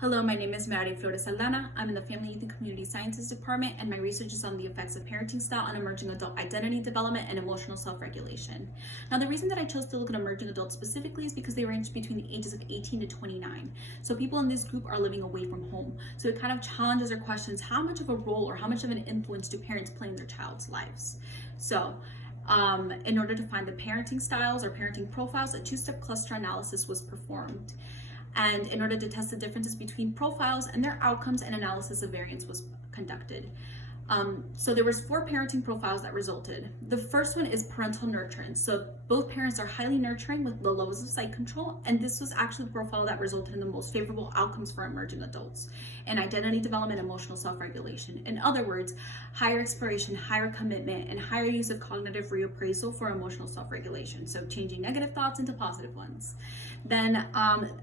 Hello, my name is Mary Flores Saldana. I'm in the Family, Youth, and Community Sciences Department, and my research is on the effects of parenting style on emerging adult identity development and emotional self-regulation. Now, the reason that I chose to look at emerging adults specifically is because they range between the ages of 18 to 29. So people in this group are living away from home. So it kind of challenges or questions how much of a role or how much of an influence do parents play in their child's lives. So, in order to find the parenting styles or parenting profiles, a two-step cluster analysis was performed. And in order to test the differences between profiles and their outcomes, an analysis of variance was conducted. So there was 4 parenting profiles that resulted. The first one is parental nurturance. So both parents are highly nurturing with low levels of site control, and this was actually the profile that resulted in the most favorable outcomes for emerging adults in identity development, emotional self-regulation. In other words, higher exploration, higher commitment, and higher use of cognitive reappraisal for emotional self-regulation. So changing negative thoughts into positive ones. Then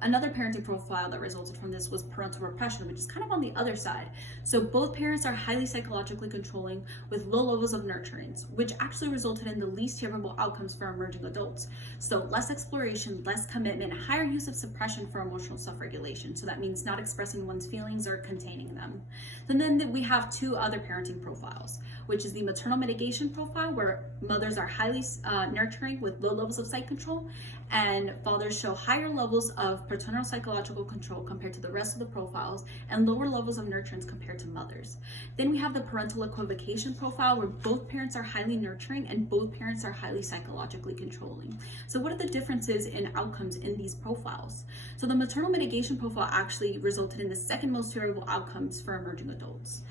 another parenting profile that resulted from this was parental repression, which is kind of on the other side. So both parents are highly psychologically controlling with low levels of nurturance, which actually resulted in the least favorable outcomes for emerging adults. So less exploration, less commitment, higher use of suppression for emotional self-regulation. So that means not expressing one's feelings or containing them. And then we have 2 other parenting profiles, which is the maternal mitigation profile, where mothers are highly nurturing with low levels of site control, and fathers show higher levels of paternal psychological control compared to the rest of the profiles, and lower levels of nurturance compared to mothers. Then we have the parental equivocation profile, where both parents are highly nurturing and both parents are highly psychologically controlling. So what are the differences in outcomes in these profiles? So the maternal mitigation profile actually resulted in the second most favorable outcomes for emerging adults.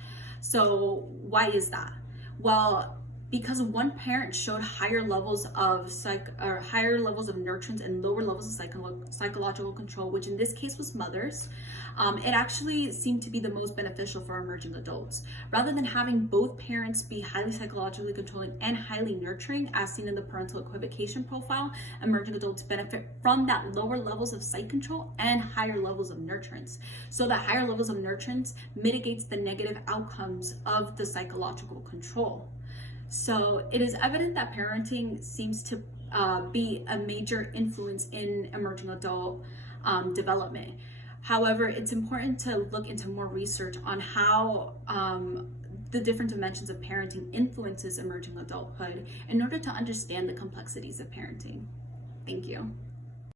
So why is that? Well, because one parent showed higher levels of nurturance and lower levels of psychological control, which in this case was mothers, it actually seemed to be the most beneficial for emerging adults. Rather than having both parents be highly psychologically controlling and highly nurturing, as seen in the parental equivocation profile, emerging adults benefit from that lower levels of site control and higher levels of nurturance. So that higher levels of nurturance mitigates the negative outcomes of the psychological control. So it is evident that parenting seems to be a major influence in emerging adult development. However, it's important to look into more research on how the different dimensions of parenting influences emerging adulthood in order to understand the complexities of parenting. Thank you.